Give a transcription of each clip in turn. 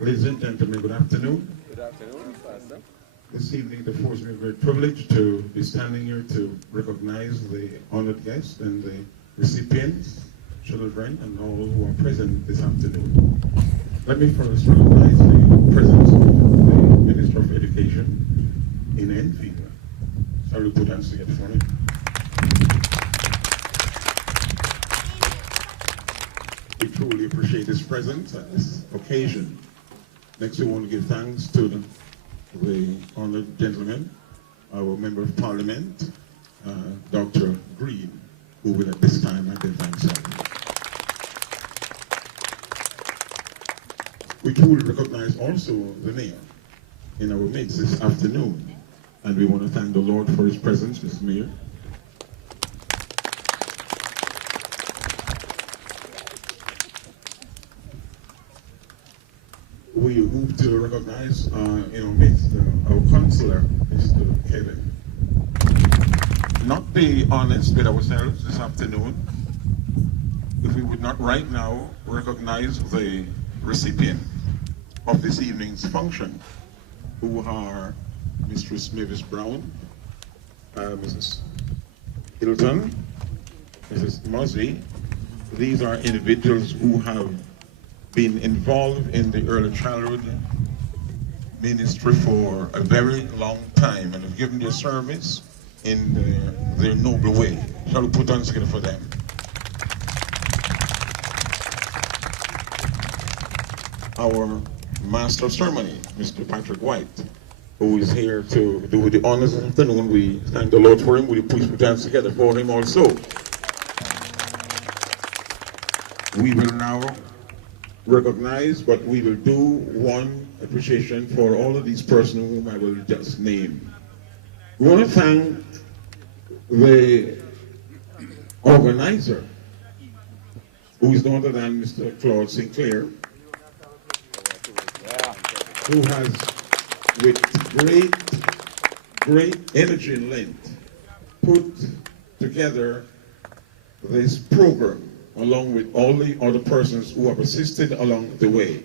Ladies and gentlemen, good afternoon. Good afternoon, Pastor. This evening, the force me a great privilege to be standing here to recognize the honored guests and the recipients, children, and all who are present this afternoon. Let me first recognize the presence of the Minister of Education in Enfield. Shall we put hands together for him? We truly appreciate his presence at this occasion. Next, we want to give thanks to the honored gentleman, our Member of Parliament, Dr. Green, who will at this time identify himself. We truly recognize also the mayor in our midst this afternoon, and we want to thank the Lord for his presence, Mr. Mayor. We move to recognize in our midst our councillor, Mr. Kevin. Not be honest with ourselves this afternoon if we would not right now recognize the recipient of this evening's function, who are Mistress Mavis Brown, Mrs. Hilton, Mrs. Mosby. These are individuals who have been involved in the early childhood ministry for a very long time and have given their service in their noble way. Shall we put hands together for them? Our Master of Ceremony, Mr. Patrick White, who is here to do the honors this afternoon. We thank the Lord for him. Will you please put hands together for him also? We will now recognize, but we will do one appreciation for all of these persons whom I will just name. We want to thank the organizer, who is none other than Mr. Claude Sinclair, who has, with great energy and length, put together this program along with all the other persons who have assisted along the way.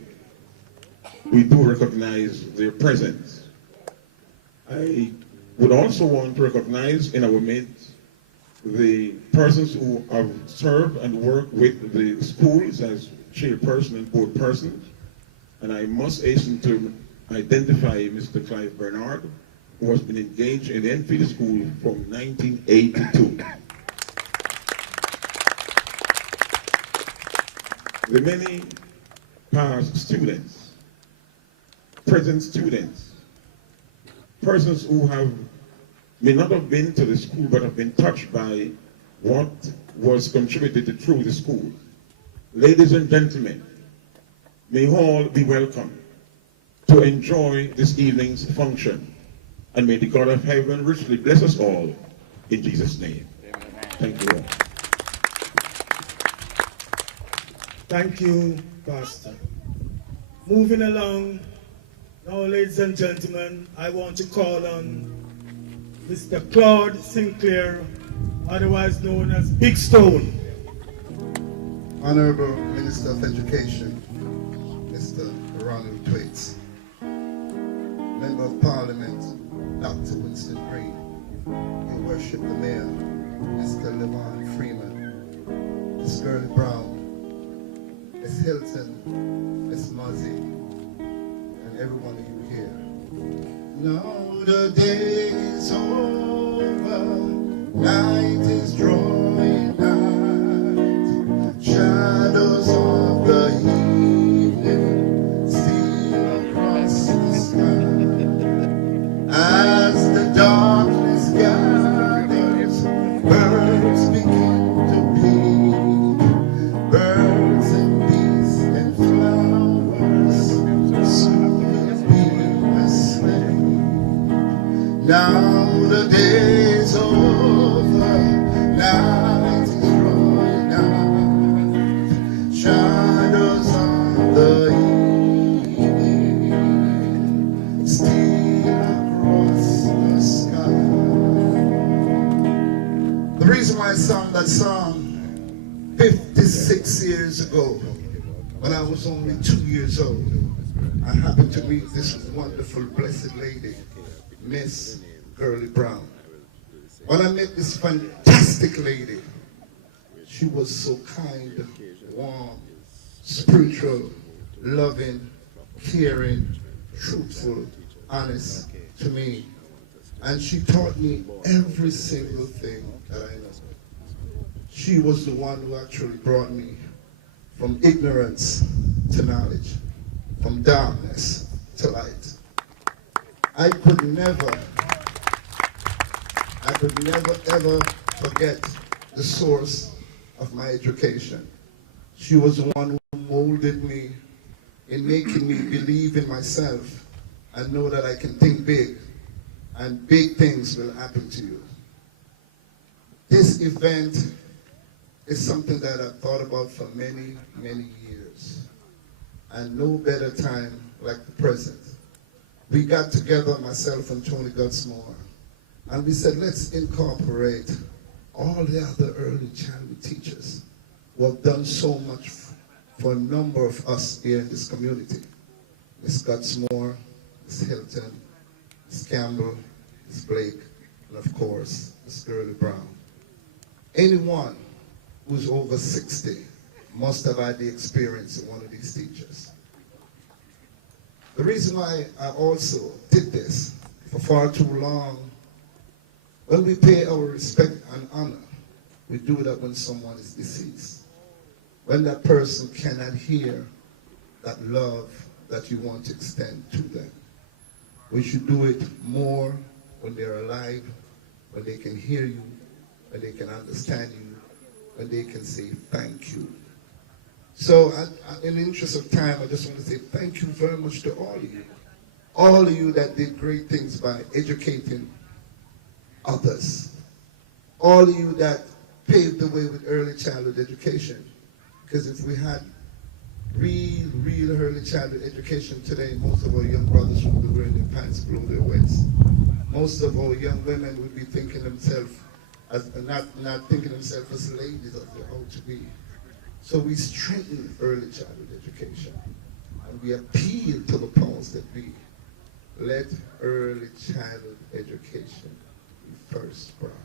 We do recognize their presence. I would also want to recognize in our midst the persons who have served and worked with the schools as chairperson and board persons. And I must hasten to identify Mr. Clive Bernard, who has been engaged in the Enfield School from 1982. The many past students, present students, persons who may not have been to the school but have been touched by what was contributed through the school. Ladies and gentlemen, may all be welcome to enjoy this evening's function, and may the God of heaven richly bless us all in Jesus' name. Amen. Thank you all. Thank you, Pastor. Moving along, now, ladies and gentlemen, I want to call on Mr. Claude Sinclair, otherwise known as Big Stone. Honorable Minister of Education, Mr. Ronald Twaits, Member of Parliament, Dr. Winston Green, Your Worship the Mayor, Mr. Levon Freeman, Miss Girlie Brown, Miss Hilton, Miss Muzzy, and every one of you here. Now the day is over, night is drawing nigh, shadows of the evening steal across the sky. As the darkness gathers, birds begin to peep, birds and bees and flowers soon be asleep. Now the day is over, night is drawing out, shadows on the evening steal across the sky. The reason why I sung that song 56 years ago, when I was only 2 years old, I happened to meet this wonderful, blessed lady, Miss Girly Brown. When I met this fantastic lady, she was so kind, warm, spiritual, loving, caring, truthful, honest to me. And she taught me every single thing that I know. She was the one who actually brought me from ignorance to knowledge, from darkness to light. I could never ever forget the source of my education. She was the one who molded me in making me believe in myself and know that I can think big and big things will happen to you. This event is something that I've thought about for many, many years. And no better time like the present. We got together, myself and Tony Gutsmore, and we said, let's incorporate all the other early childhood teachers who have done so much for a number of us here in this community. Miss Gutsmore, Miss Hilton, Miss Campbell, Miss Blake, and of course, Miss Girly Brown. Anyone who's over 60 must have had the experience of one of these teachers. The reason why I also did this for far too long, when we pay our respect and honor, we do that when someone is deceased. When that person cannot hear that love that you want to extend to them. We should do it more when they're alive, when they can hear you, when they can understand you, when they can say thank you. So in the interest of time, I just want to say thank you very much to all of you that did great things by educating others, all of you that paved the way with early childhood education. Because if we had real early childhood education today, most of our young brothers would be wearing their pants below their waists. Most of our young women would be thinking themselves as not thinking themselves as ladies as they ought to be. So we strengthen early childhood education, and we appeal to the powers that be. Let early childhood education be first priority.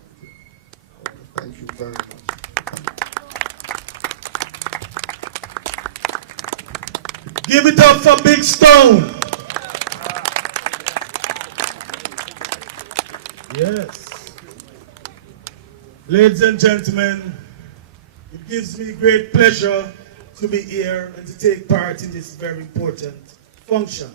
I want to thank you very much. Give it up for Big Stone. Yes. Ladies and gentlemen, it gives me great pleasure to be here and to take part in this very important function.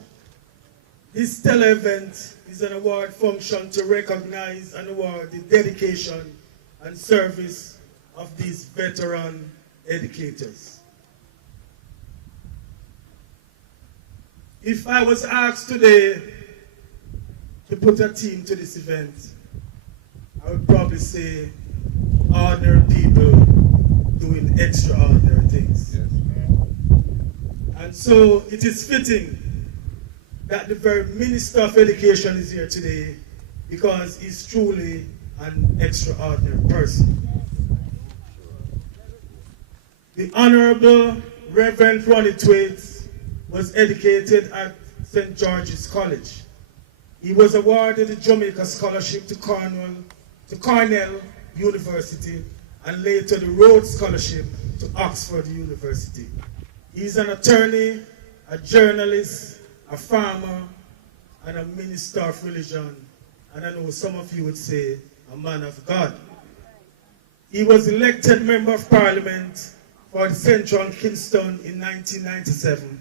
This tele-event is an award function to recognize and award the dedication and service of these veteran educators. If I was asked today to put a theme to this event, I would probably say ordinary people doing extraordinary things. Yes. And so it is fitting that the very Minister of Education is here today because he's truly an extraordinary person. The Honorable Reverend Ronnie Twaits was educated at St. George's College. He was awarded the Jamaica Scholarship to Cornell University and later the Rhodes Scholarship to Oxford University. He's an attorney, a journalist, a farmer, and a minister of religion, and I know some of you would say a man of God. He was elected Member of Parliament for Central Kingston in 1997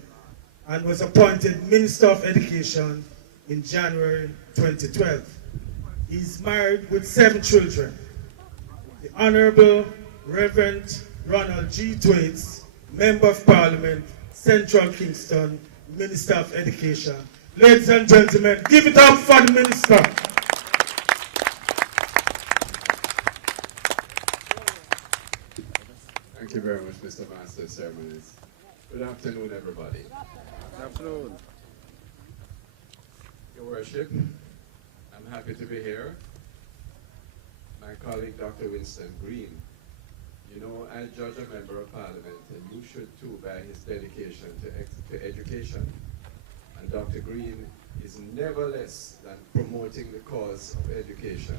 and was appointed Minister of Education in January 2012. He's married with 7 children. The Honorable Reverend Ronald G. Twaits, Member of Parliament, Central Kingston, Minister of Education. Ladies and gentlemen, give it up for the Minister. Thank you very much, Mr. Master of Ceremonies. Good afternoon, everybody. Good afternoon. Your Worship, I'm happy to be here. My colleague, Dr. Winston Green. You know, I judge a Member of Parliament, and you should too, by his dedication to education. And Dr. Green is never less than promoting the cause of education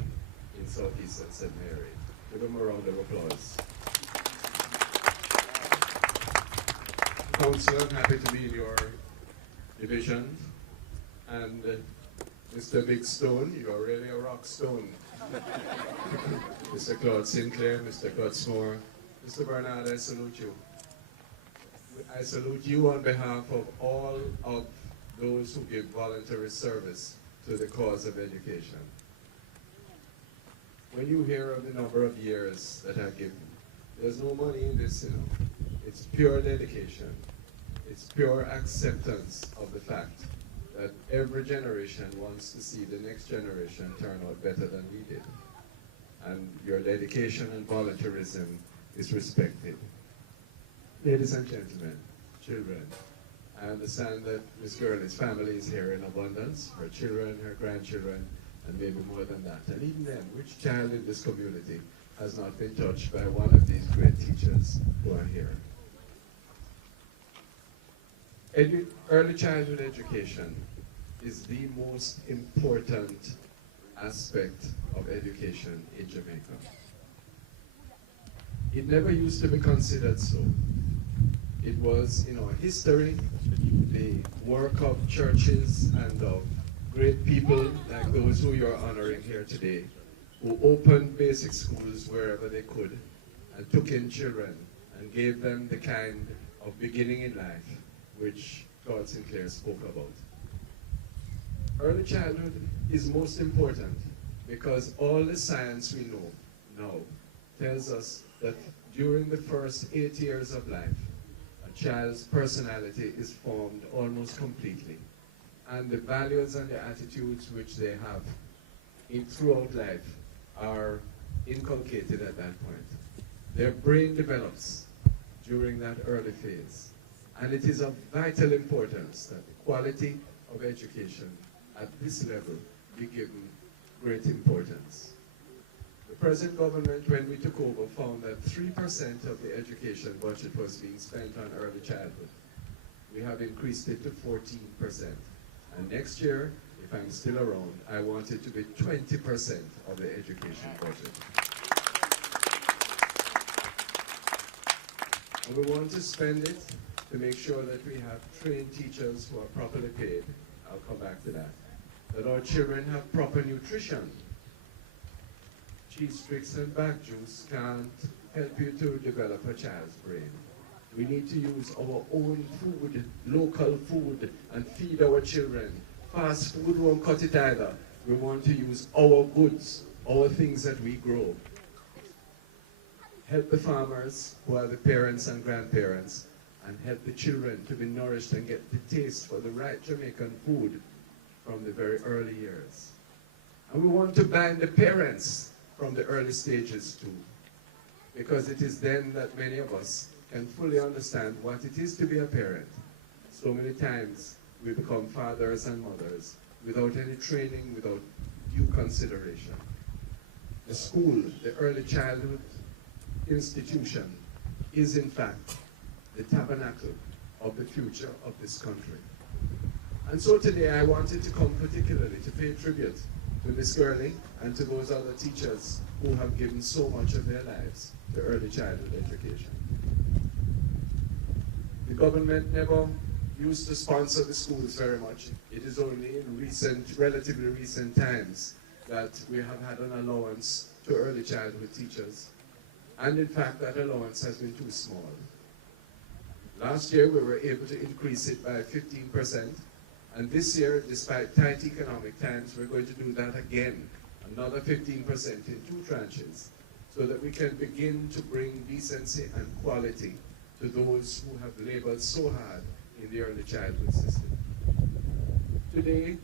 in Southeastern St. Mary. Give him a round of applause. Councillor, I'm happy to be in your division. And Mr. Big Stone, you are really a rock stone. Mr. Claude Sinclair, Mr. Cutsmore, Mr. Bernard, I salute you. I salute you on behalf of all of those who give voluntary service to the cause of education. When you hear of the number of years that I've given, there's no money in this, you know. It's pure dedication. It's pure acceptance of the fact that every generation wants to see the next generation turn out better than we did. And your dedication and voluntarism is respected. Ladies and gentlemen, children, I understand that Miss Gurley's family is here in abundance, her children, her grandchildren, and maybe more than that. And even then, which child in this community has not been touched by one of these great teachers who are here? Early childhood education is the most important aspect of education in Jamaica. It never used to be considered so. It was in our history, the work of churches and of great people like those who you're honoring here today, who opened basic schools wherever they could and took in children and gave them the kind of beginning in life which Claude Sinclair spoke about. Early childhood is most important because all the science we know now tells us that during the first 8 years of life, a child's personality is formed almost completely. And the values and the attitudes which they have throughout life are inculcated at that point. Their brain develops during that early phase. And it is of vital importance that the quality of education at this level be given great importance. The present government, when we took over, found that 3% of the education budget was being spent on early childhood. We have increased it to 14%. And next year, if I'm still around, I want it to be 20% of the education budget. And we want to spend it to make sure that we have trained teachers who are properly paid. I'll come back to that. That our children have proper nutrition. Cheese sticks and back juice can't help you to develop a child's brain. We need to use our own food, local food, and feed our children. Fast food won't cut it either. We want to use our goods, our things that we grow. Help the farmers, who are the parents and grandparents, and help the children to be nourished and get the taste for the right Jamaican food from the very early years. And we want to ban the parents from the early stages too, because it is then that many of us can fully understand what it is to be a parent. So many times we become fathers and mothers without any training, without due consideration. The school, the early childhood institution, is in fact the tabernacle of the future of this country. And so today I wanted to come particularly to pay tribute to Miss Gurley and to those other teachers who have given so much of their lives to early childhood education. The government never used to sponsor the schools very much. It is only in relatively recent times that we have had an allowance to early childhood teachers. And in fact, that allowance has been too small. Last year, we were able to increase it by 15%. And this year, despite tight economic times, we're going to do that again, another 15% in 2 tranches, so that we can begin to bring decency and quality to those who have labored so hard in the early childhood system. Today,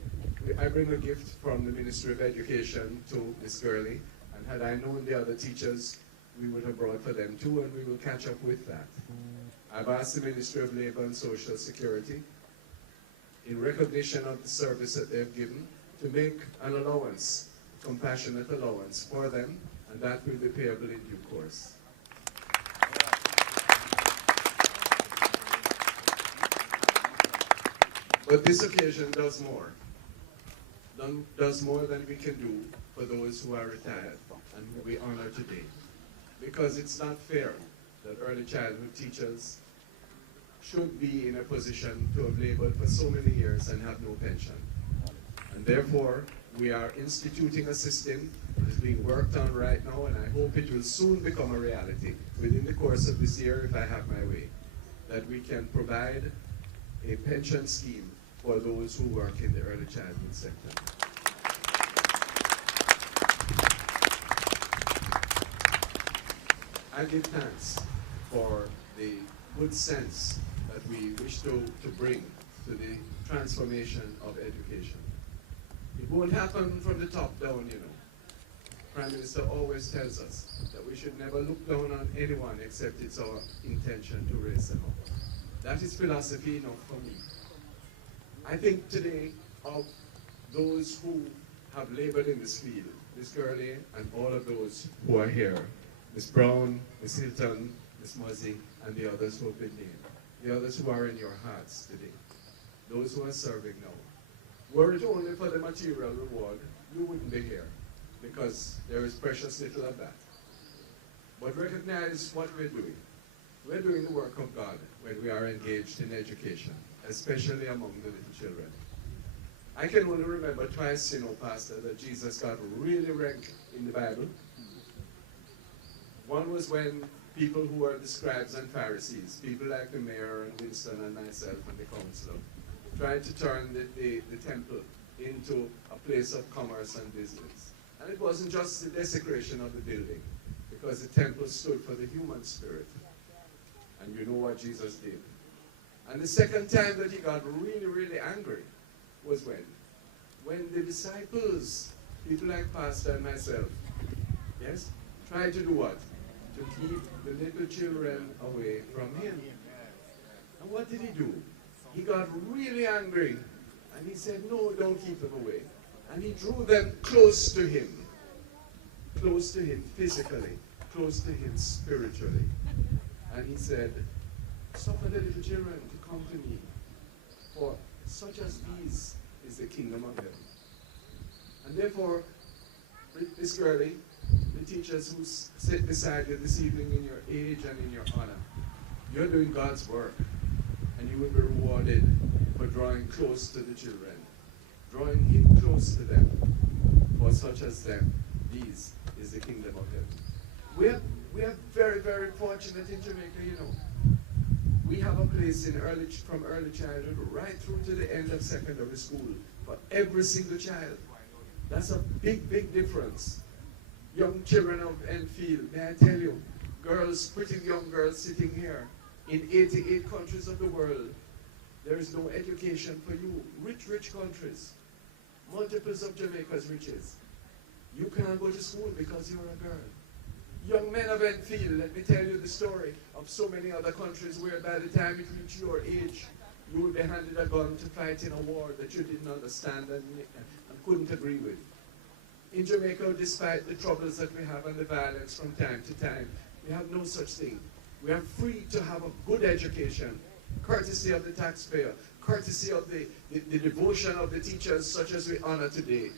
I bring a gift from the Ministry of Education to Ms. Gurley, and had I known the other teachers, we would have brought for them too, and we will catch up with that. I've asked the Ministry of Labor and Social Security, in recognition of the service that they've given, to make an allowance, compassionate allowance for them, and that will be payable in due course. But this occasion does more. Does more than we can do for those who are retired and who we honor today. Because it's not fair that early childhood teachers should be in a position to have labored for so many years and have no pension. And therefore, we are instituting a system that is being worked on right now, and I hope it will soon become a reality within the course of this year, if I have my way, that we can provide a pension scheme for those who work in the early childhood sector. I give thanks for the good sense that we wish to bring to the transformation of education. It won't happen from the top down, you know. Prime Minister always tells us that we should never look down on anyone except it's our intention to raise them up. That is philosophy enough for me. I think today of those who have labored in this field, Miss Gurley and all of those who are here, Miss Brown, Miss Hilton, Miss Muzzy, and the others who have been named, the others who are in your hearts today, those who are serving now. Were it only for the material reward, you wouldn't be here, because there is precious little of that. But recognize what we're doing. We're doing the work of God when we are engaged in education, especially among the little children. I can only remember twice, you know, Pastor, that Jesus got really ranked in the Bible. One was when people who were the scribes and Pharisees, people like the mayor and Winston and myself and the council, tried to turn the temple into a place of commerce and business. And it wasn't just the desecration of the building, because the temple stood for the human spirit. And you know what Jesus did. And the second time that he got really, really angry was when the disciples, people like Pastor and myself, yes, tried to do what? To keep the little children away from him. And what did he do? He got really angry, and he said, no, don't keep them away. And he drew them close to him physically, close to him spiritually. And he said, suffer the little children to come to me, for such as these is the kingdom of heaven. And therefore, Miss Gurley, the teachers who sit beside you this evening in your age and in your honor, you're doing God's work, and you will be rewarded for drawing close to the children, drawing him close to them. For such as them, these is the kingdom of heaven. We are very, very fortunate in Jamaica, you know. We have a place in from early childhood right through to the end of secondary school for every single child. That's a big, big difference. Young children of Enfield, may I tell you, girls, pretty young girls sitting here, in 88 countries of the world, there is no education for you. Rich, rich countries, multiples of Jamaica's riches. You can't go to school because you're a girl. Young men of Enfield, let me tell you the story of so many other countries where by the time it reached your age, you would be handed a gun to fight in a war that you didn't understand and couldn't agree with. In Jamaica, despite the troubles that we have and the violence from time to time, we have no such thing. We are free to have a good education, courtesy of the taxpayer, courtesy of the devotion of the teachers such as we honor today,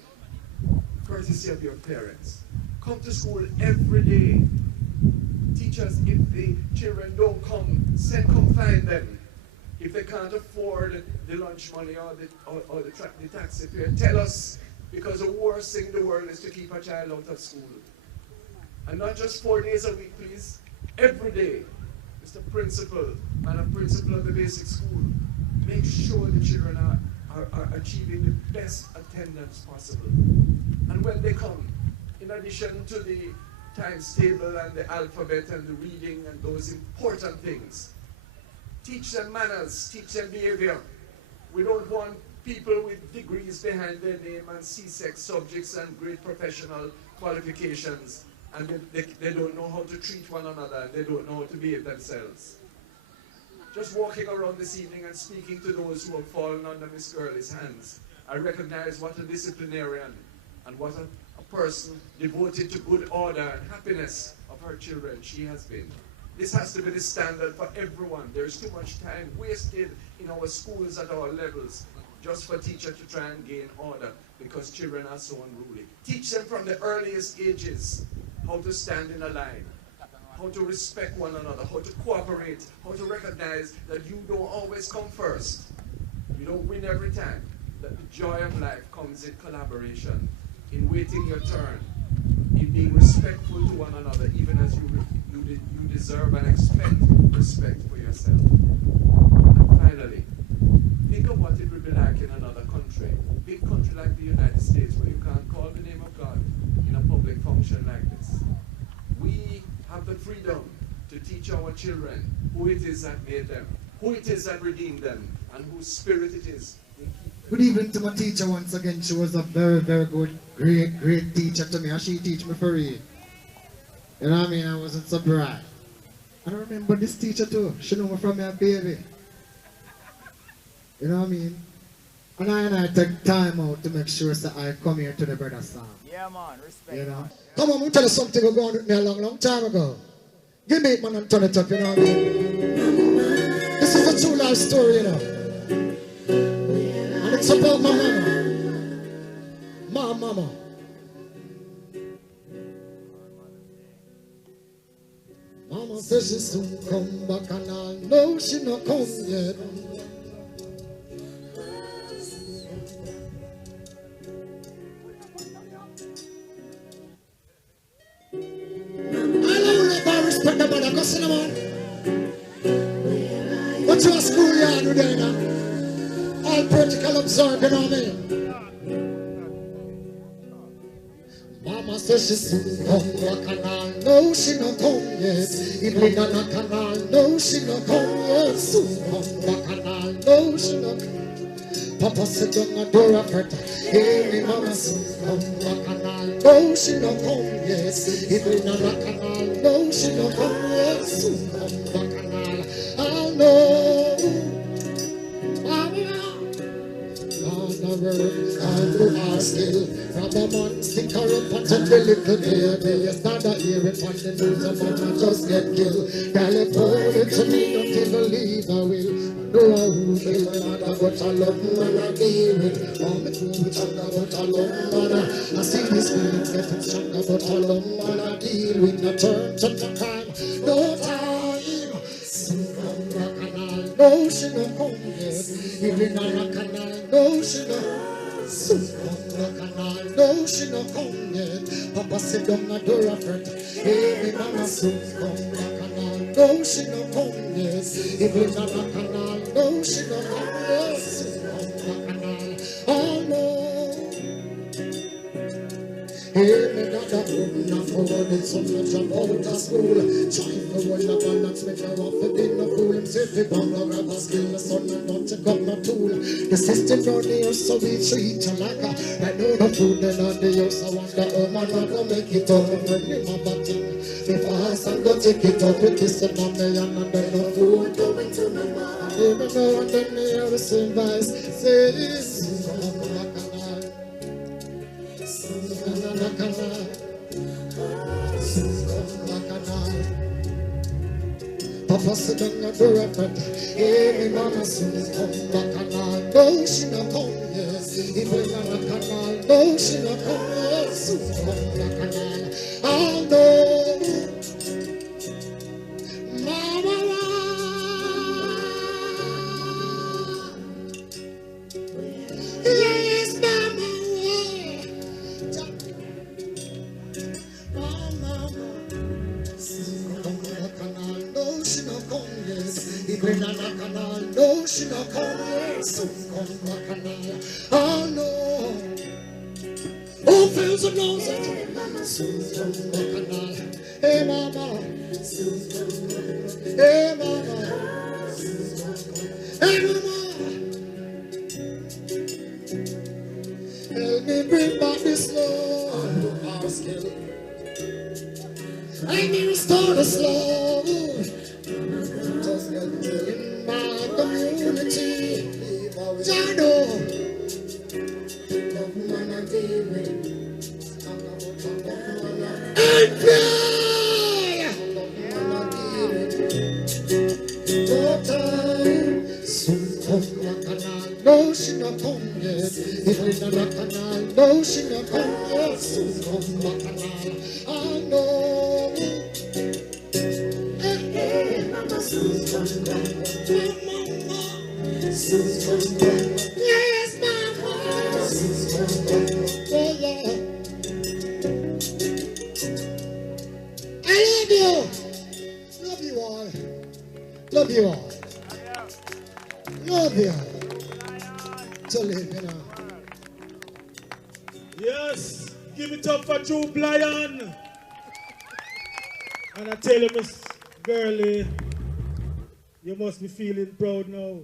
courtesy of your parents. Come to school every day. Teachers, if the children don't come, come find them. If they can't afford the lunch money or the taxi fare, tell us, because the worst thing in the world is to keep a child out of school. And not just 4 days a week, please. Every day. Mr. Principal, Madam Principal of the basic school, make sure the children are achieving the best attendance possible. And when they come, in addition to the times table and the alphabet and the reading and those important things, teach them manners, teach them behavior. We don't want people with degrees behind their name and C-sex subjects and great professional qualifications, and they don't know how to treat one another, and they don't know how to behave themselves. Just walking around this evening and speaking to those who have fallen under Miss Gurley's hands, I recognize what a disciplinarian and what a person devoted to good order and happiness of her children she has been. This has to be the standard for everyone. There is too much time wasted in our schools at all levels just for teacher to try and gain order because children are so unruly. Teach them from the earliest ages how to stand in a line, how to respect one another, how to cooperate, how to recognize that you don't always come first. You don't win every time. That the joy of life comes in collaboration, in waiting your turn, in being respectful to one another, even as you deserve and expect respect for yourself. And finally, think of what it would be like in another country, a big country like the United States, where you can't call the name of God in a public function like this. We have the freedom to teach our children who it is that made them, who it is that redeemed them, and whose spirit it is. Good evening to my teacher once again. She was a very, very good, great teacher to me. And she teach me for real. You know what I mean? I wasn't surprised. And I remember this teacher too. She knew me from my baby. You know what I mean? And I take time out to make sure that I come here to the brother Sam. Yeah, man, respect. You know? Come on, let me tell you something going on with me a long time ago. Give me it, man, and turn it up, you know what I mean? This is a true life story, you know. And it's about my mama. My mama. Mama says she soon come back and I know she not come yet. Respect the mother, go cinnamon. Go to a schoolyard with them now. All practical observed, you know what I mean? Mama says she soon come back and I know she not come yet. Evelyn and I can I know she not come yet. Soon come back and I know she not come. Papa said on the door of her, hey, me mama soon come back and I know she not come yet. Evelyn and I can I know she not come yet. Soon come back and I know. Can't do our skill. Rather man stick her up and take the little baby. You start to hear it on the news of mama just get killed. Girl, you hold it to me until the leave I will. Know who will matter, but I love man I deal with. Want me to be stronger, but I love man I see this feelings getting stronger, but I love man I deal with. No turn to the time, no time. Soon come back and I know she no come yet. Even I can I know she no. Soon come back and I know she no come yet. Papa said down the door of her, hey, me mama soon come back and I know she no come yet. Even I can I know she no come yet. Soon come back and I know. Hey, me not a woman, not forward, it's so much about the school. Trying to hold the balance, make her off the dinner fool. Him say, if I'm not grab a skill, the son and don't take up no tool. The system down the house, so we treat her like a. I know the food, then on the house, I wonder, oh man, I don't make it up. I'm running my bottom. If I ask, I'm gonna take it up. We kiss it on me, and then no food. Going to my mom. Even though and then me hear the same voice. Say, come back and Papa said on the door of it, hey, me mama soon come back and I know she not come, yes. Even I can I know she not come, yes. Soon come back and I know. Mama, yes, mama. Even I can I know she not come here. Soon come back and I know. Who feels and knows it? Soon come back and I. Hey mama. Hey mama. Hey mama. Help me bring back this love. Our skill. I need to restore this love. Just in my community, I know. Love man I deal with. Enfield. Love man I deal with. No time. Soon come back and I know she not come Even in the rock and all, no, she not come, yes, Susan come back and all. I know. Hey, Mama Susan come back. Mama Susan come back. Yes, Mama Susan come back. Yeah, yeah. I love you. Love you all. Love you all. Love you all. To live, you know. Yes, give it up for Drew Bryan. And I tell you, Miss Gurley, you must be feeling proud now,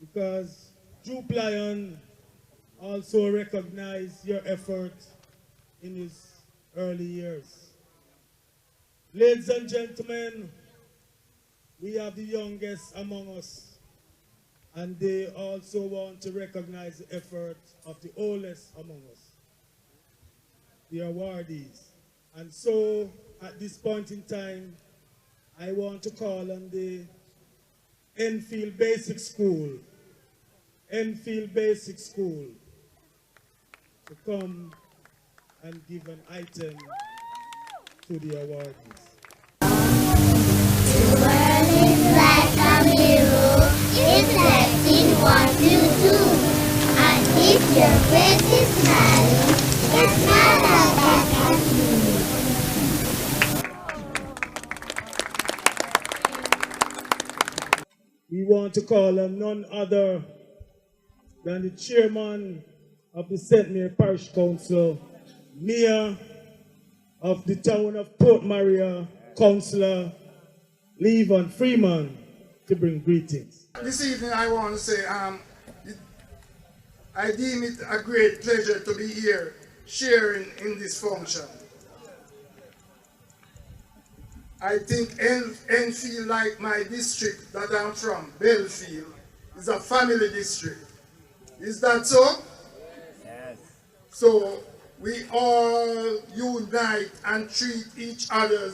because Drew Bryan also recognized your effort in his early years. Ladies and gentlemen, we have the youngest among us, and they also want to recognize the effort of the oldest among us, the awardees. And so, at this point in time, I want to call on the Enfield Basic School, to come and give an item to the awardees. The world is like a mirror, reflecting what you do. And if your face is smiling, it's not back at you. We want to call on none other than the chairman of the St. Mary Parish Council, Mayor of the town of Port Maria, Councillor Levan Freeman, to bring greetings. This evening I want to say I deem it a great pleasure to be here sharing in this function. I think Enfield, like my district that I'm from, Belfield, is a family district. Is that so? Yes. So we all unite and treat each other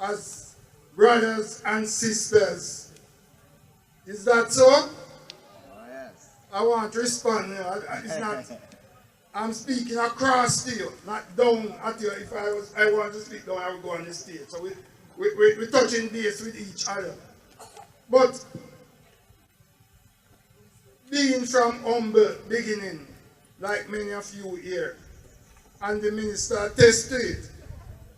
as brothers and sisters. Is that so? Oh, yes. I want to respond. It's not. I'm speaking across to you, not down at you. If I want to speak down, I will go on the stage. So we're touching base with each other. But being from humble beginning, like many of you here, and the minister attests to it,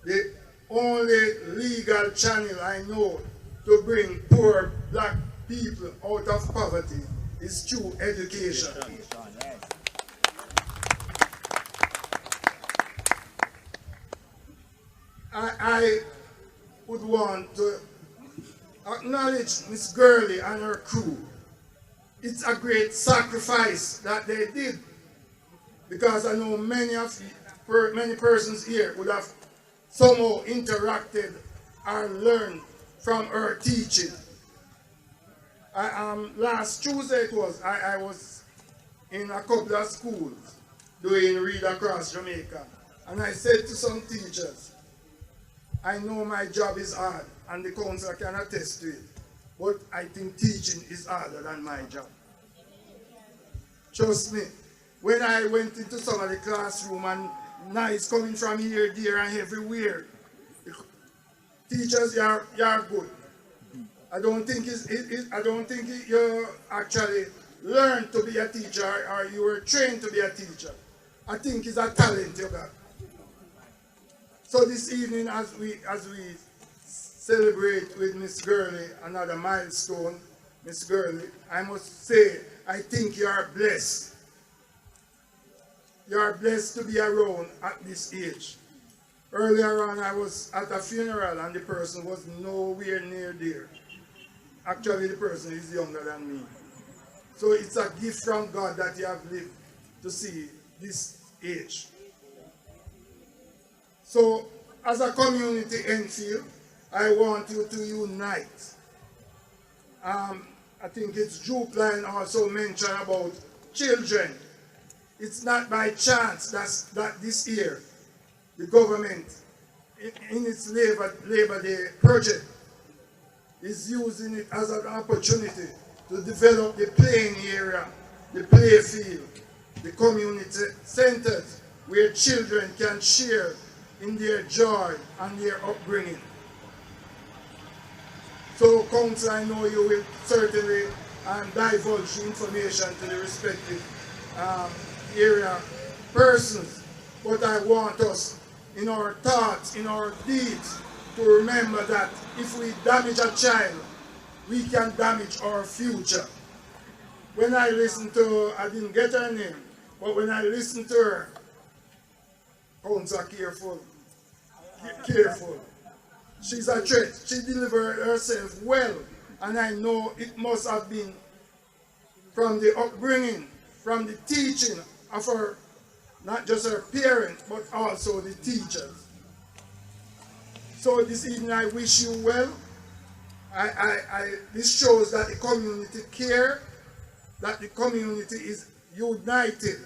the only legal channel I know to bring poor black people out of poverty is through education. I would want to acknowledge Miss Gurley and her crew. It's a great sacrifice that they did, because I know many persons here would have somehow interacted or learned from her teaching. Last Tuesday it was, I was in a couple of schools doing Read Across Jamaica, and I said to some teachers, I know my job is hard, and the council can attest to it, but I think teaching is harder than my job. Trust me, when I went into some of the classroom and noise coming from here, there, and everywhere, teachers, you're good. I don't think you actually learned to be a teacher or you were trained to be a teacher. I think it's a talent you got. So this evening, as we celebrate with Miss Gurley another milestone, Miss Gurley, I must say, I think you are blessed. You are blessed to be around at this age. Earlier on, I was at a funeral and the person was nowhere near there. Actually, the person is younger than me. So it's a gift from God that you have lived to see this age. So, as a community Enfield, I want you to unite. I think it's Drew Bryan also mentioned about children. It's not by chance that this year, the government, in its Labor Day project, is using it as an opportunity to develop the playing area, the play field, the community centers where children can share in their joy and their upbringing. So, Council, I know you will certainly divulge information to the respective area persons, but I want us, in our thoughts, in our deeds, to remember that if we damage a child, we can damage our future. When I listen to, I didn't get her name, but when I listen to her, Council, careful, careful. She's a threat. She delivered herself well, and I know it must have been from the upbringing, from the teaching of her, not just her parents, but also the teachers. So this evening I wish you well. This shows that the community care, that the community is united.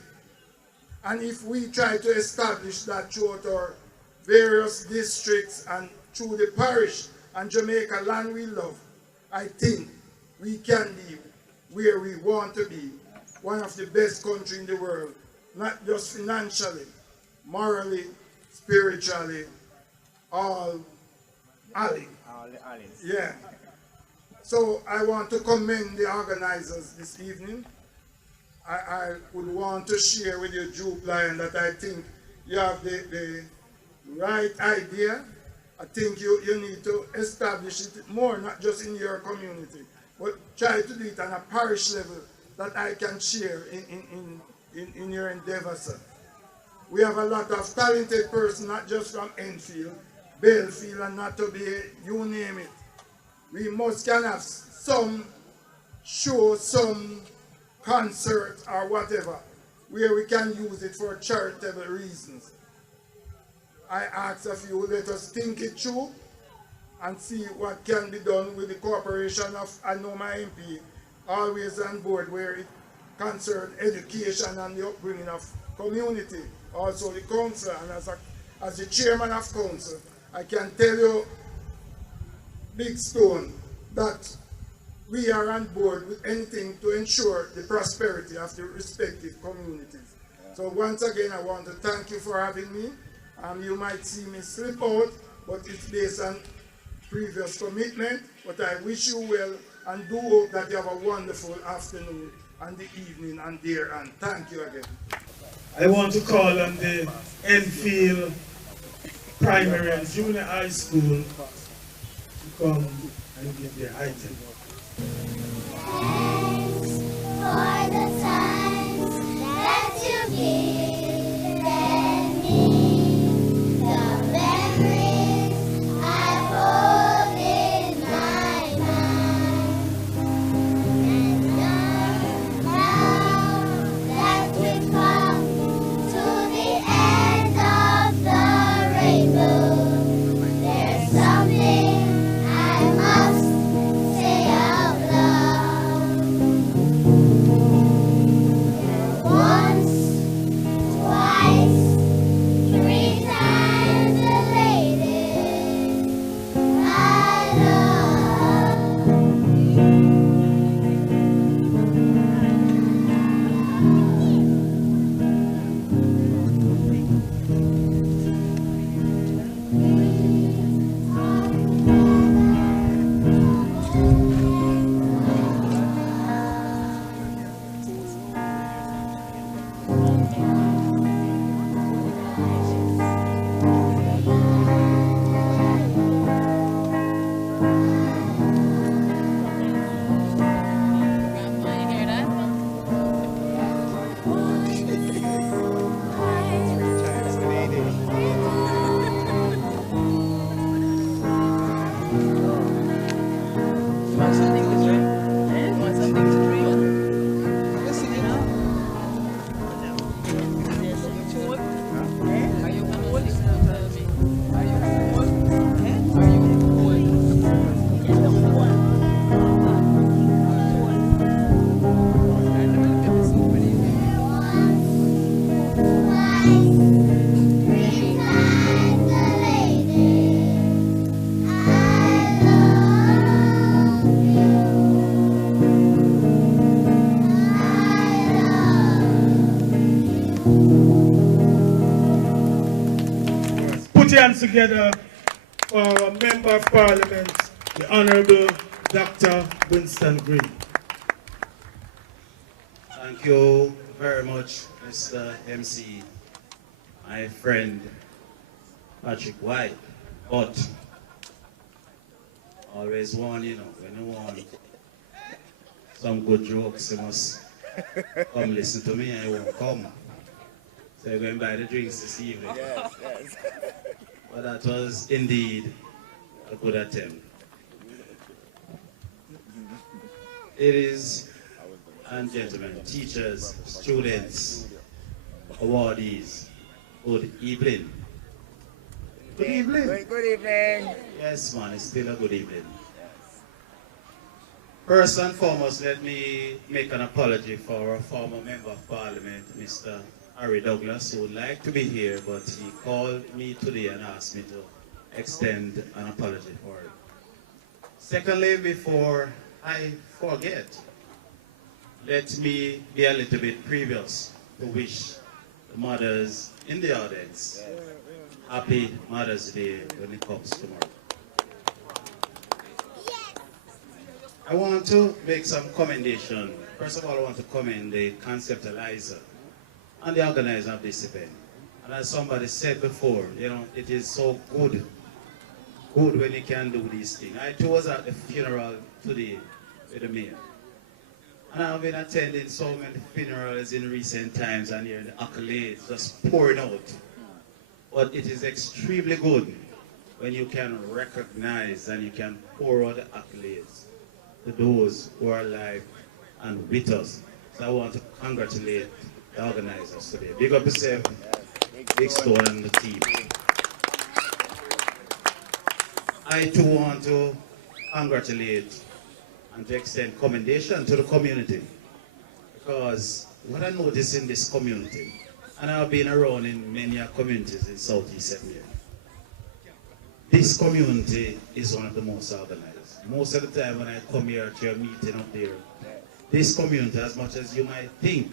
And if we try to establish that throughout our various districts and through the parish and Jamaica land we love, I think we can be where we want to be, one of the best countries in the world, not just financially, morally, spiritually, all alley. Yeah. So I want to commend the organizers this evening. I would want to share with you, Jude Lion, that I think you have the right idea. I think you need to establish it more, not just in your community, but try to do it on a parish level that I can share in your endeavor, sir. We have a lot of talented persons, not just from Enfield, Belfield, and not to be, you name it. We must can have some show, some concert or whatever, where we can use it for charitable reasons. I ask of you, let us think it through and see what can be done with the cooperation of, I know my MP, always on board where it concerns education and the upbringing of community, also the council, and as the chairman of council, I can tell you, Big Stone, that we are on board with anything to ensure the prosperity of the respective communities. So once again, I want to thank you for having me. You might see me slip out, but it's based on previous commitment. But I wish you well and do hope that you have a wonderful afternoon and the evening and there, and thank you again. I want to call on the Enfield Primary and Junior High School to come and give their item. Thanks for the times that you given me, the memories I hold in my mind, and now that we've come to the end of the rainbow, there's something I must say out loud. hands together for our Member of Parliament, the Honorable Dr. Winston Green. Thank you very much, Mr. MC, my friend Patrick White. But always warn, you know, when you want some good jokes, you must come listen to me and you won't come. So you're going to buy the drinks this evening. Yes, yes. But that was indeed a good attempt. Ladies and gentlemen, teachers, students, awardees, good evening. Good evening. Good evening. Yes, man, it's still a good evening. First and foremost, let me make an apology for our former Member of Parliament, Mr. Harry Douglas, who would like to be here, but he called me today and asked me to extend an apology for it. Secondly, before I forget, let me be a little bit previous to wish the mothers in the audience happy Mother's Day when it comes tomorrow. I want to make some commendation. First of all, I want to commend the conceptualizer and the organizer of this event. And as somebody said before, you know, it is so good when you can do these things. I too was at the funeral today with the mayor. And I've been attending so many funerals in recent times and hearing the accolades just pouring out. But it is extremely good when you can recognize and you can pour out the accolades to those who are alive and with us. So I want to congratulate the organizers today. Big up yourself, Big Stone and the team. I too want to congratulate and to extend commendation to the community, because what I notice in this community, and I've been around in many communities in Southeast Asia, this community is one of the most organized. Most of the time when I come here to your meeting up there, this community, as much as you might think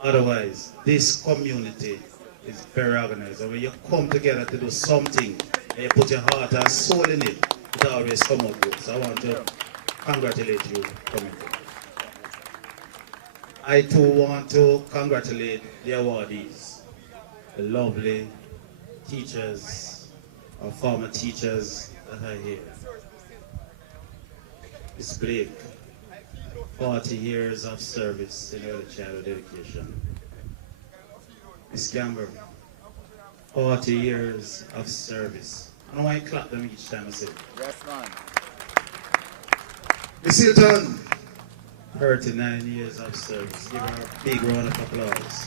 otherwise, this community is very organized. And when you come together to do something and you put your heart and soul in it, it always comes out good. So I want to congratulate you, community. I too want to congratulate the awardees, the lovely teachers, our former teachers that are here. Miss Blake, 40 years of service in early childhood education. Miss Gamber, 40 years of service. I don't want to clap them each time I say it. Yes, man. Miss Hilton, 39 years of service. Give her a big round of applause.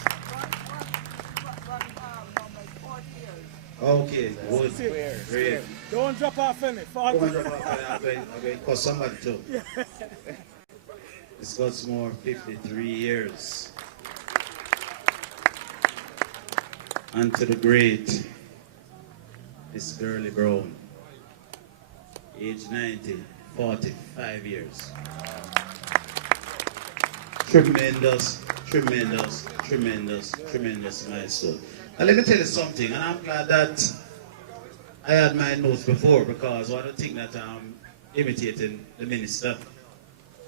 Okay, good. Great. Don't drop off any. I'm going to call somebody too. Miss Godsmore, 53 years. And to the great Miss Gurley Brown, age 90, 45 years. Tremendous, tremendous, tremendous, tremendous milestone. Now let me tell you something, and I'm glad that I had my notes before, because I don't think that I'm imitating the minister.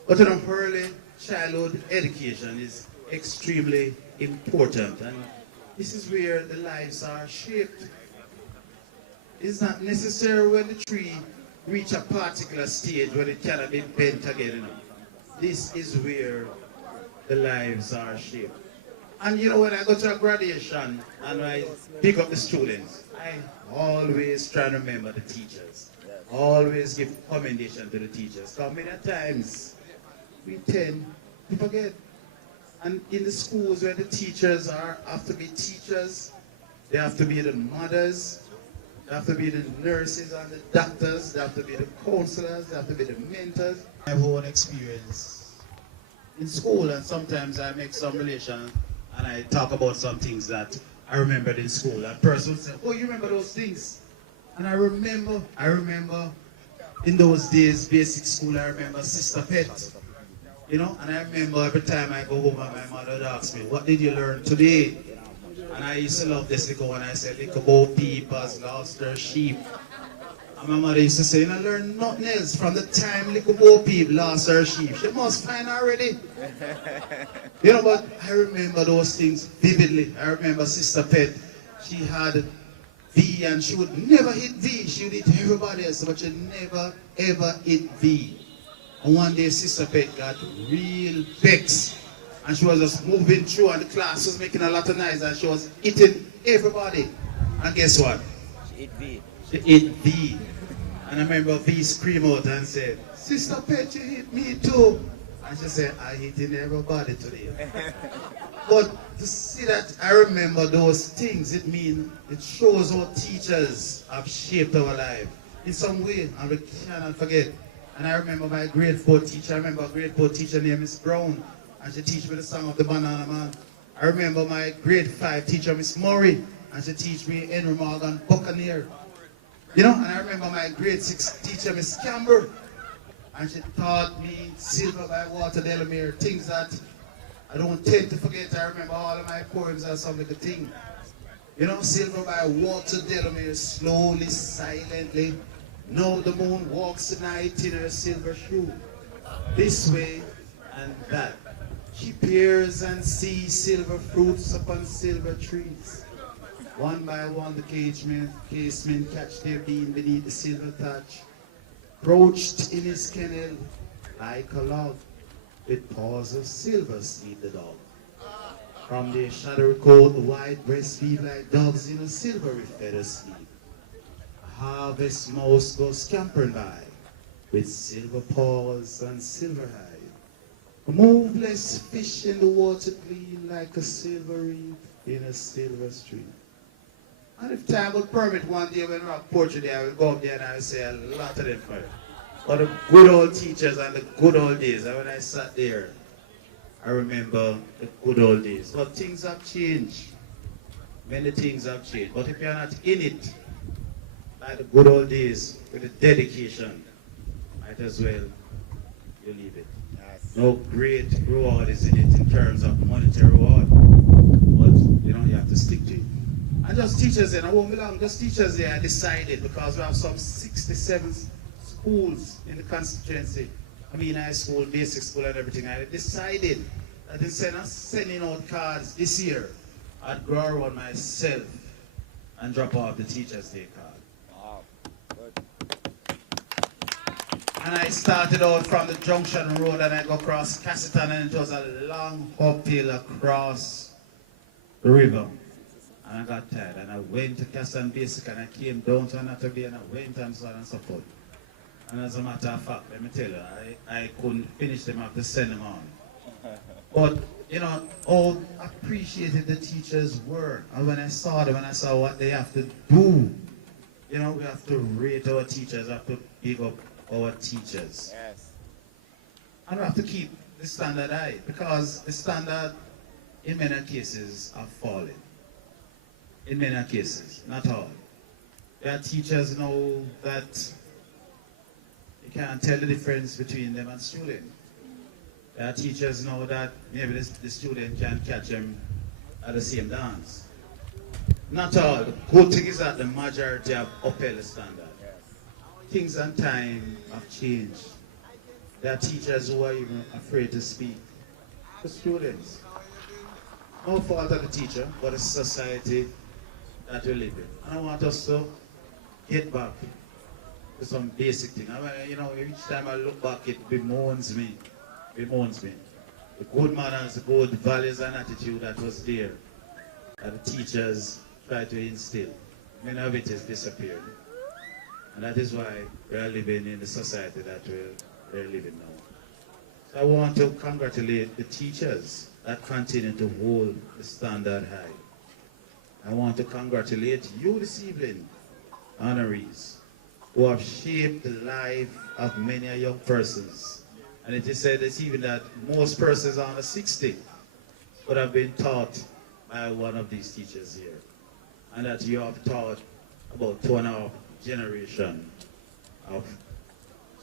But early childhood education is extremely important, and this is where the lives are shaped. It's not necessary when the tree reach a particular stage when it cannot be bent again. You know. This is where the lives are shaped. And you know, when I go to a graduation and I pick up the students, I always try to remember the teachers. Always give commendation to the teachers. Because many times we tend to forget. And in the schools where the teachers have to be teachers, they have to be the mothers, they have to be the nurses and the doctors, they have to be the counselors, they have to be the mentors. My own experience in school, and sometimes I make some relation and I talk about some things that I remembered in school. And person would say, oh, you remember those things? And I remember in those days, basic school, I remember Sister Pet. You know, and I remember every time I go home and my mother would ask me, what did you learn today? And I used to love this little one. I said, little Bo Peep has lost her sheep. And my mother used to say, I learned nothing else from the time little Bo Peep lost her sheep. She must find her already. You know, but I remember those things vividly. I remember Sister Pet, she had V and she would never hit V. She would hit everybody else, but she never ever hit V. And one day Sister Pet got real vexed. And she was just moving through and the class was making a lot of noise and she was hitting everybody. And guess what? She hit V. She hit V. And I remember V screamed out and said, Sister Pet, you hit me too. And she said, I hitting everybody today. But to see that I remember those things, it means, it shows how teachers have shaped our life in some way, and we cannot forget. And I remember my grade 4 teacher, I remember a grade 4 teacher named Miss Brown, and she teach me the song of the Banana Man. I remember my grade 5 teacher, Miss Murray, and she teach me Henry Morgan Buccaneer. You know, and I remember my grade 6 teacher, Miss Camber, and she taught me Silver by Walter Delamere, things that I don't tend to forget. I remember all of my poems are some little thing. You know, Silver by Walter Delamere, slowly, silently. Now the moon walks the night in her silver shoe. This way and that. She peers and sees silver fruits upon silver trees. One by one the casemen catch their beam beneath the silver thatch. Crouched in his kennel like a log, with paws of silver sleep the dog. From their shadowy coat the white breasts weave like dogs in a silvery feather sleep. A harvest mouse goes scampering by, with silver paws and silver hide. A moveless fish in the water gleam like a silver reef in a silver stream. And if time would permit, one day when we're at Portugal, I will go up there and I will say a lot of them for it. But the good old teachers and the good old days, and when I sat there, I remember the good old days. But things have changed. Many things have changed. But if you're not in it, like the good old days, with the dedication, might as well you leave it. Yes. No great reward is in it in terms of monetary reward. But you know, you have to stick to it. And just teachers there, I won't be long, just teachers there, I decided, because we have some 67 schools in the constituency. I mean, high school, basic school and everything. I decided that instead of sending out cards this year, I'd go around myself and drop off the Teachers' Day card. Wow. Good. And I started out from the Junction Road and I go across Cassiton and it was a long uphill across the river. And I got tired and I went to Cassiton Basic and I came down to another day and I went and so on and so forth. And as a matter of fact, let me tell you, I couldn't finish them, I have to send them on. But, you know, how appreciated the teachers were. And when I saw them and I saw what they have to do, you know, we have to rate our teachers, we have to big up our teachers. Yes. And we have to keep the standard high, because the standard in many cases are falling. In many cases, not all. There are teachers now that you can't tell the difference between them and students. There are teachers now that maybe the student can catch them at the same dance. Not all. The good thing is that the majority have upheld the standard. Things and time have changed. There are teachers who are even afraid to speak to students. No fault of the teacher, but the society that we live in. And I want us to get back to some basic thing. I mean, you know, each time I look back, it bemoans me. Bemoans me. The good manners, the good values and attitude that was there, that the teachers tried to instill. Many of it has disappeared. And that is why we are living in the society that we're living now. So I want to congratulate the teachers that continue to hold the standard high. I want to congratulate you this evening, honorees, who have shaped the life of many young persons. And it is said this evening that most persons under 60 would have been taught by one of these teachers here. And that you have taught about 2.5 generation of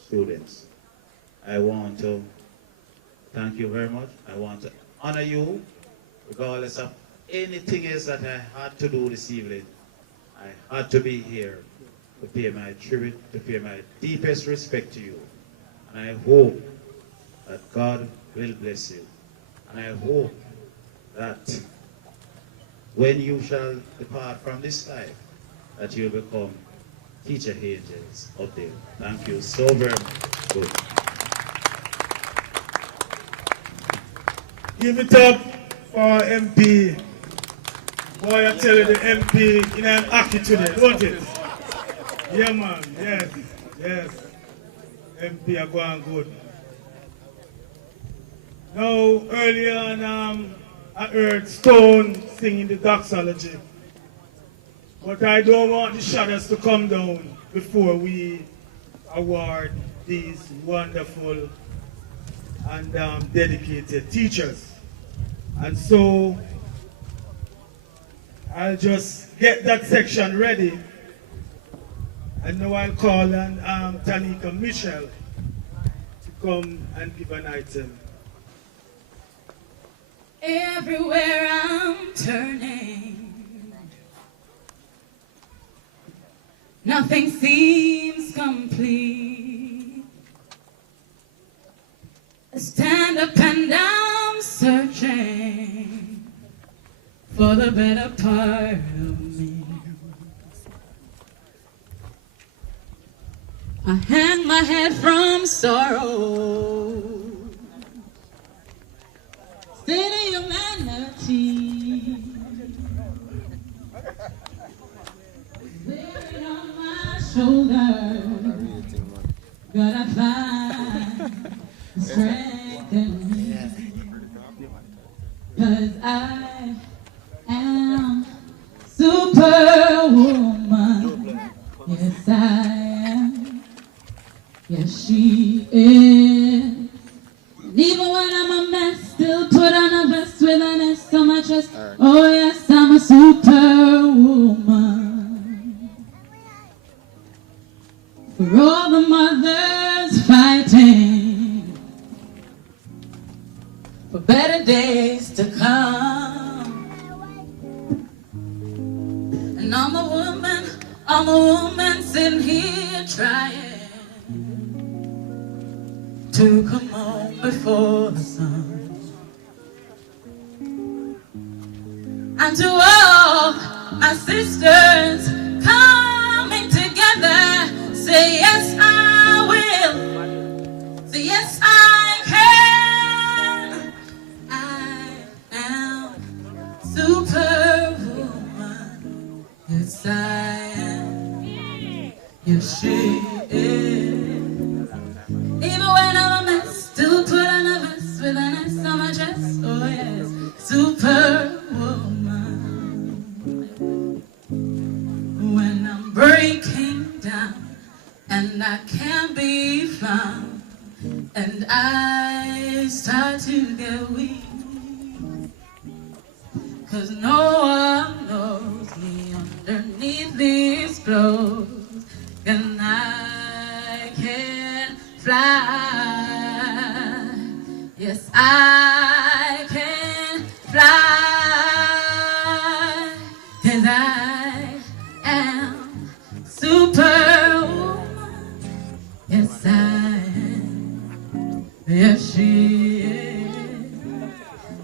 students. I want to thank you very much. I want to honor you, regardless of anything else that I had to do this evening, I had to be here to pay my tribute, to pay my deepest respect to you. And I hope that God will bless you. And I hope that when you shall depart from this life, that you'll become teacher angels up there. Thank you so very much. Good. Give it up for MP. Boy, I tell you, the MP, you know, I'm happy today, don't it? Yeah, man, yes, yes. MP are going good. Now, earlier on, I heard Stone singing the doxology. But I don't want the shadows to come down before we award these wonderful and dedicated teachers. And so, I'll just get that section ready. And now I'll call on Tanika Michelle to come and give an item. Everywhere I'm turning, nothing seems complete. I stand up and I'm searching for the better part of me. I hang my head from sorrow, city humanity, wearing on my shoulder, gotta find strength in me, 'cause I am superwoman, yes I am, yes she is. Even when I'm a mess, still put on a vest with an S on my chest. Oh yes, I'm a superwoman. For all the mothers fighting for better days to come. And I'm a woman sitting here trying to come home before the sun. And to all my sisters coming together, say yes I will, say yes I can. I am superwoman, yes I am, yes she is. Even when I'm a mess, still put on a vest with an S on my chest. Oh yes, superwoman. When I'm breaking down and I can't be found, and I start to get weak, 'cause no one knows me underneath these clothes, and I can't fly. Yes, I can fly, 'cause I am superwoman. Yes, I am. Yes, she is.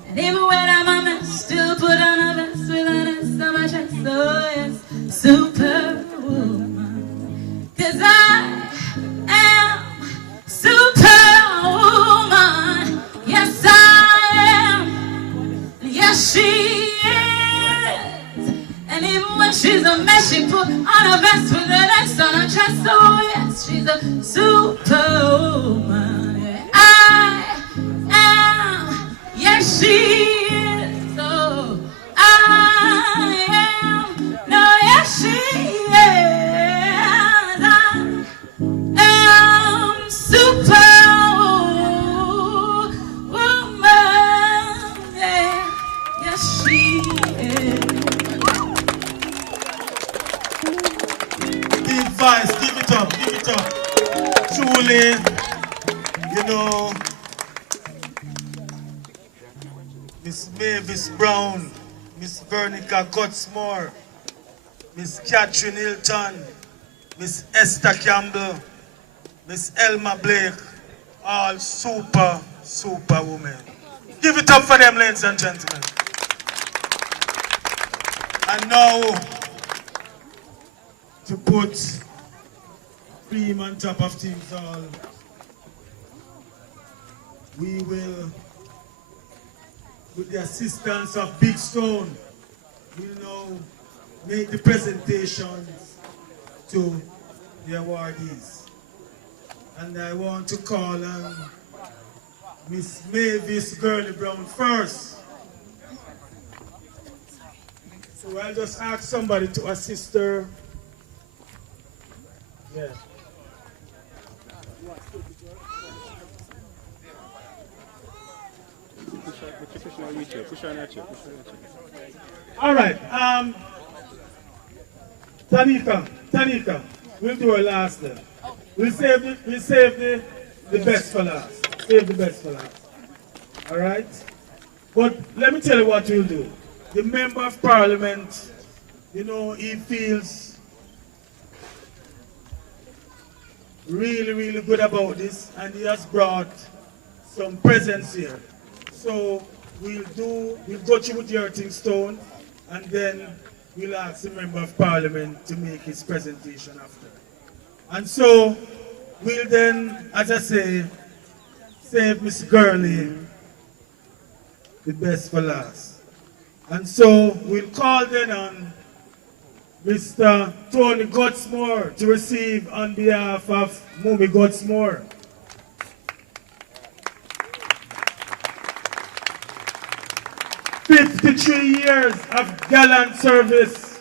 And even when I'm a mess, still put on a vest with an S on my chest. Oh yes, superwoman. 'Cause I am superwoman. Yes, I am. Yes, she is. And even when she's a mess, she put on a vest with an X on her chest. Oh yes, she's a superwoman. Yeah, I am. Yes, she is. Oh, I am. No, yes, she is. I am superwoman. Yeah, yes, she is. The advice, give it up, give it up. Truly, you know, Miss Mavis Brown, Miss Vernica Gutsmore, Miss Catherine Hilton, Miss Esther Campbell, Miss Elma Blake, all super women. Give it up for them, ladies and gentlemen. And now, to put cream on top of things all, we will, with the assistance of Big Stone, we'll now make the presentations to the awardees. And I want to call on Miss Mavis Gurley Brown first. So I'll just ask somebody to assist her. Yeah. All right. Tanika, we'll do her last then. We'll save the best for last. Save the best for last. All right. But let me tell you what we'll do. The member of parliament, you know, he feels really good about this, and he has brought some presents here. So we'll go through with your thing, Stone, and then we'll ask the member of parliament to make his presentation after. And so we'll then, as I say, save Miss Gurley the best for last. And so we'll call then on Mr. Tony Gutsmore to receive on behalf of Mummy Gutsmore. "53 years of gallant service